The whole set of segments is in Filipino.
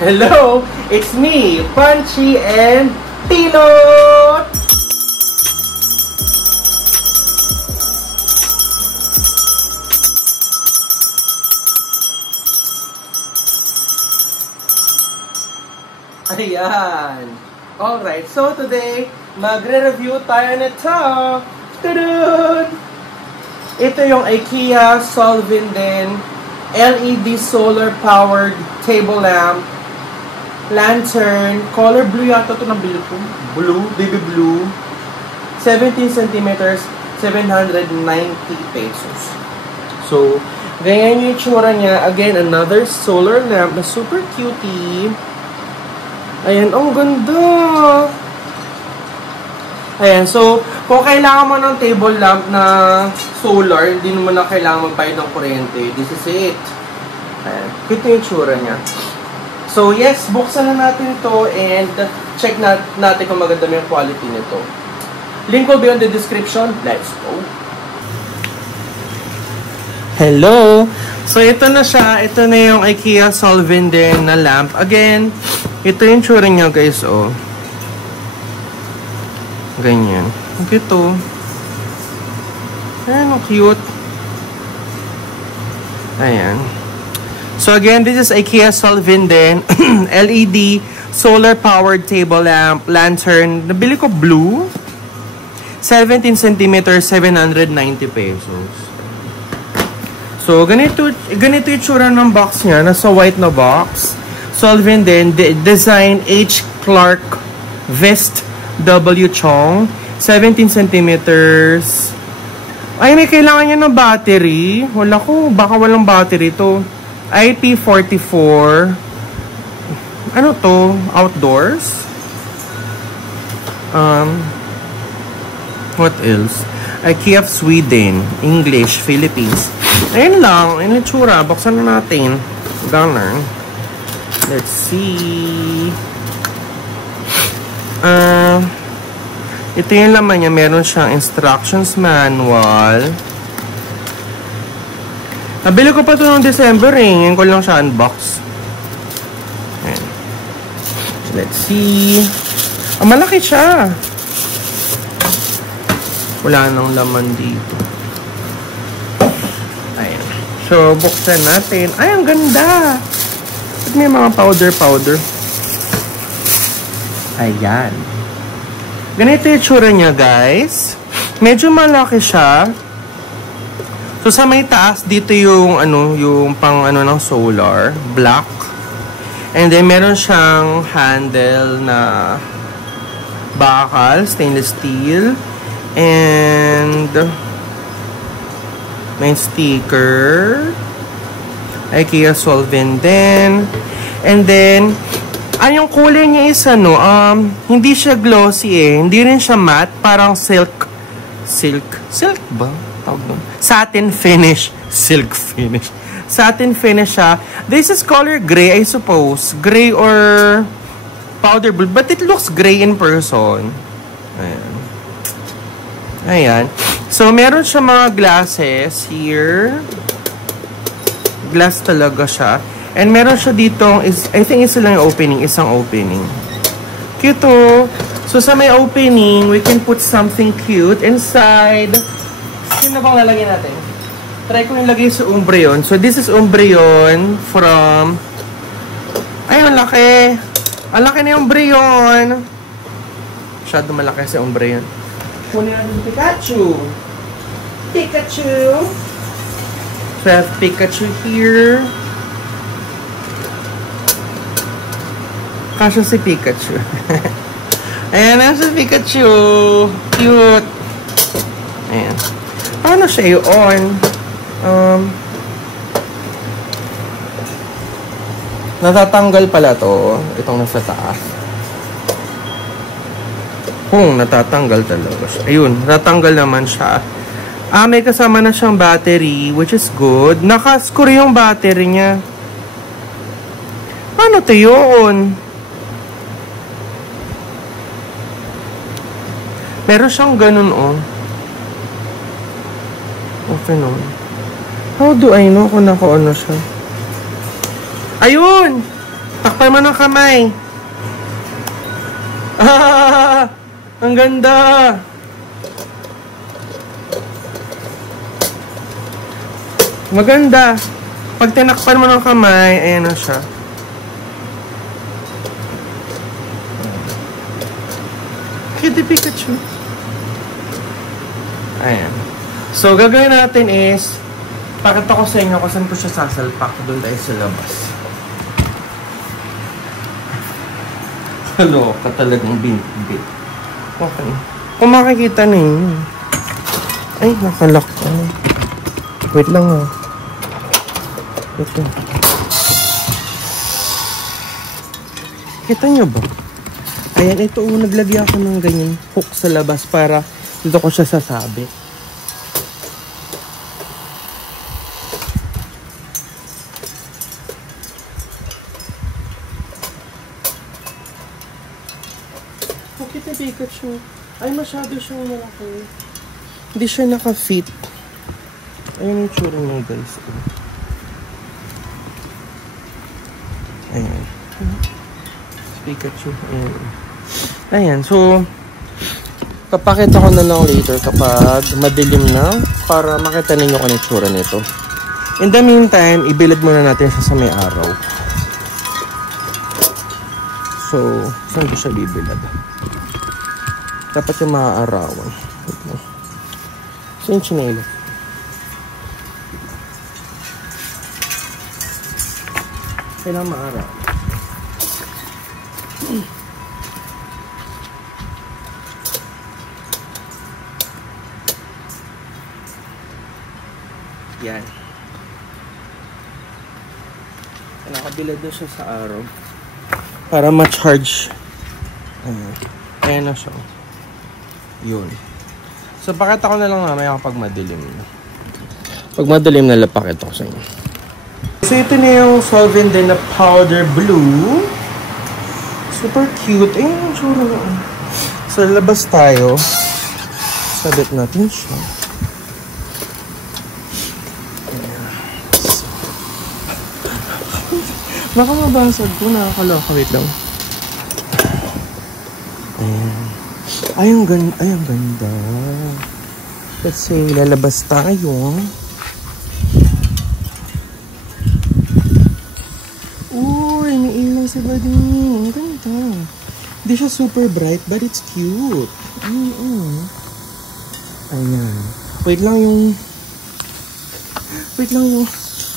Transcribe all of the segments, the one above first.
Hello, it's me, Punchy and Pilot! Ayan. Alright, so today, magre-review tayo nito. Tudun! Ito yung IKEA Solvinden LED solar-powered table lamp, lantern, color blue yata ito ng bill ko. Blue, baby blue. 17 centimeters, 790 pesos. So, ganyan yung itsura niya. Again, another solar lamp na super cutie. Ayan, ang ganda! Ayan, so, kung kailangan mo ng table lamp na solar, hindi mo na kailangan magbayad ng kuryente. This is it. Ayan, ito yung tsura niya. So, yes, buksan na natin ito and check natin kung maganda yung quality nito. Link will be on the description. Let's go! Hello! So, ito na siya. Ito na yung IKEA Solvinden na lamp. Again, ito yung tsura niya, guys, oh. Ganyan. Ang cute, oh. Ayan, ang cute. Ayan. So, again, this is IKEA Solvinden LED solar-powered table lamp, lantern. Nabili ko blue. 17 cm, 790 pesos. So, ganito yung tsura ng box niya. Nasa white na box. Solvinden, design H. Clark Vest W. Chong. 17 centimeters. Ay, may kailangan niya ng battery. Wala ko. Baka walang battery to. IP44. Ano to? Outdoors? What else? IKEA Sweden. English. Philippines. Ayun lang. Ayun yung tsura. Buksan na natin. Gunner. Let's see. Ito yung laman niya. Meron siyang instructions manual. Nabili ko pa ito noong December eh. Ngayon ko lang siya unbox. Ayan. Let's see. Malaki siya. Wala nang laman dito. Ayan. So, buksan natin. Ay, ang ganda! At may mga powder. Ayan. Ganito yung tsura niya, guys. Medyo malaki siya. So, sa may taas, dito yung, yung pang, ng solar. Black. And then, meron siyang handle na bakal, stainless steel. And may sticker. IKEA Solvinden. And then, yung kulay niya is hindi siya glossy eh. Hindi rin siya matte. Parang silk ba? Tawag doon. Satin finish. Silk finish. Satin finish siya. This is color gray, I suppose. Gray or powder blue. But it looks gray in person. Ayan. Ayan. So, meron siya mga glasses here. Glass talaga siya. And meron siya ditong, I think isa lang yung opening. Isang opening. Cute, oh. So, sa may opening, we can put something cute inside. Sino bang lalagyan natin? Try ko yung lagay sa Umbreon. So, this is Umbreon from... Ay, ang laki. Ang laki na yung Umbreon. Masyado malaki sa Umbreon. Kunin natin yung Pikachu. So, I have Pikachu here. Kasya si Pikachu. Ayan na si Pikachu. Cute. Ayan. Paano siya i-on? Natatanggal pala to. Itong nasa taas. Natatanggal talaga siya. Ayun, natatanggal naman siya. May kasama na siyang battery, which is good. Naka-screw yung battery niya. Paano to yun? Meron siyang ganun, oh. Okay, no. How do I know kung naka-ano siya? Ayun! Takpan mo ng kamay. Ah! Ang ganda! Maganda. Pag tinakpan mo ng kamay, ayan na siya. Kitty Pikachu. Ayan. So, gagawin natin is, pakita ko sa inyo kung saan ko siya sasalpak. Doon tayo sa labas. Kaloka talagang binibit. Okay. Kung makikita ninyo. Ay, nakalak ko. Wait lang ah. Ito. Kita nyo ba? Ayan, ito. Naglagyan ako ng ganyan hook sa labas para dito ko siya sasabit. Kita Pikachu. Ay, masyado siyang malaki. Hindi siya naka-fit. Ayun yung tsura niya, guys. Ayan. Pikachu. Ayan. So, papakita ko na lang later kapag madilim na para makita ninyo kung ano yung tsura nito. In the meantime, ibilad muna natin siya sa may araw. So, saan ko siya bibilad? Dapat yung maaarawan. So, yung chinelo. Kailangan maarawan. Yan. Nakabilad na siya sa araw. Para ma-charge. Ayan na siya. Yun. So, pakita ko na lang mamaya kapag madilim na. Pag madilim na, lapakita ko sa inyo. So, ito na yung solvent din na powder blue. Super cute. Ayun yung tsura na. So, labas tayo. Sabit natin siya. Baka mabasag ko. Nakakaloka. Wait lang. Ayan. Ay, ang ganda. Kasi lalabas tayo. Uy, may ilaw sa body. Ang ganda. Hindi siya super bright, but it's cute. Ayan. Wait lang yung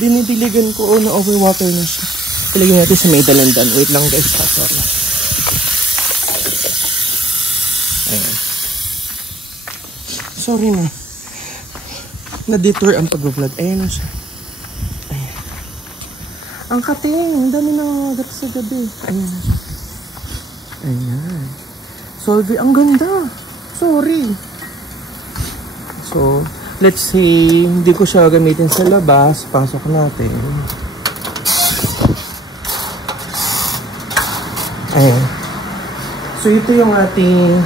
dinidiligan ko. Na overwater na siya. Ilagay natin sa may dalandan. Wait lang guys. Sorry. Ayan. Sorry na. Na-detour ang pag-vlog. Ayan na siya. Ayan. Ang kating. Ang dami nang agat sa gabi. Ayan na siya. Ayan. Solve. Ang ganda. Sorry. So, let's see. Hindi ko siya gamitin sa labas. Pasok natin. Ayan. So, ito yung ating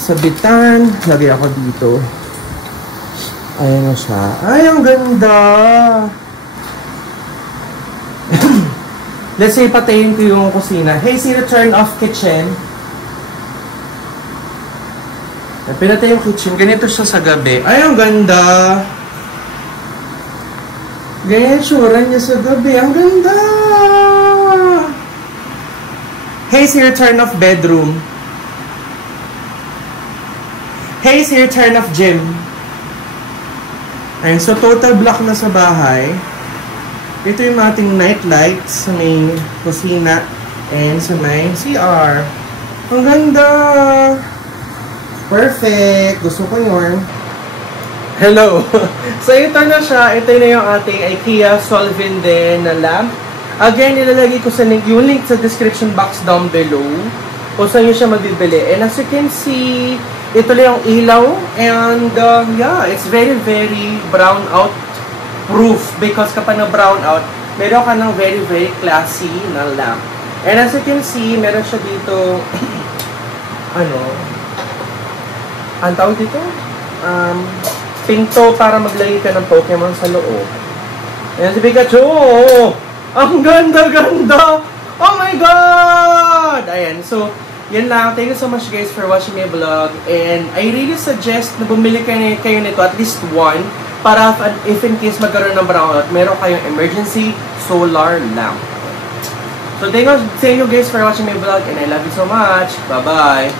sabitan. Lagay ako dito. Ayan na siya. Ay, ang ganda! Let's say, patayin ko yung kusina. Hey, Siri, turn off kitchen. Pinatay yung kitchen. Ganito siya sa gabi. Ay, ang ganda! Ganyan tsura niya sa gabi. Ang ganda! Hey, Siri, turn off bedroom. Hey, Siri, turn off gym. Ayun, so total block na sa bahay. Ito yung ating night lights sa may kusina and sa may CR. Ang ganda! Perfect! Gusto ko yun. Hello! So ito na siya. Ito na yung ating IKEA Solvenden na lamp. Again, ilalagay ko sa link, yung link sa description box down below kung saan nyo siya mabibili. And as you can see, ito lang yung ilaw. And yeah, it's very, very brown out proof. Because kapag na-brown out, meron ka ng very, very classy na lamp. And as you can see, meron siya dito, ang tawag dito? Pinto para maglagay ka ng Pokemon sa loob. Ayan si Pikachu! Ang ganda-ganda! Oh my God! Ayan, so, yan lang. Thank you so much guys for watching my vlog. And I really suggest na bumili kayo nito, at least one, para if in case magkaroon ng brownout, meron kayong emergency solar lamp. So thank you guys for watching my vlog, and I love you so much. Bye-bye!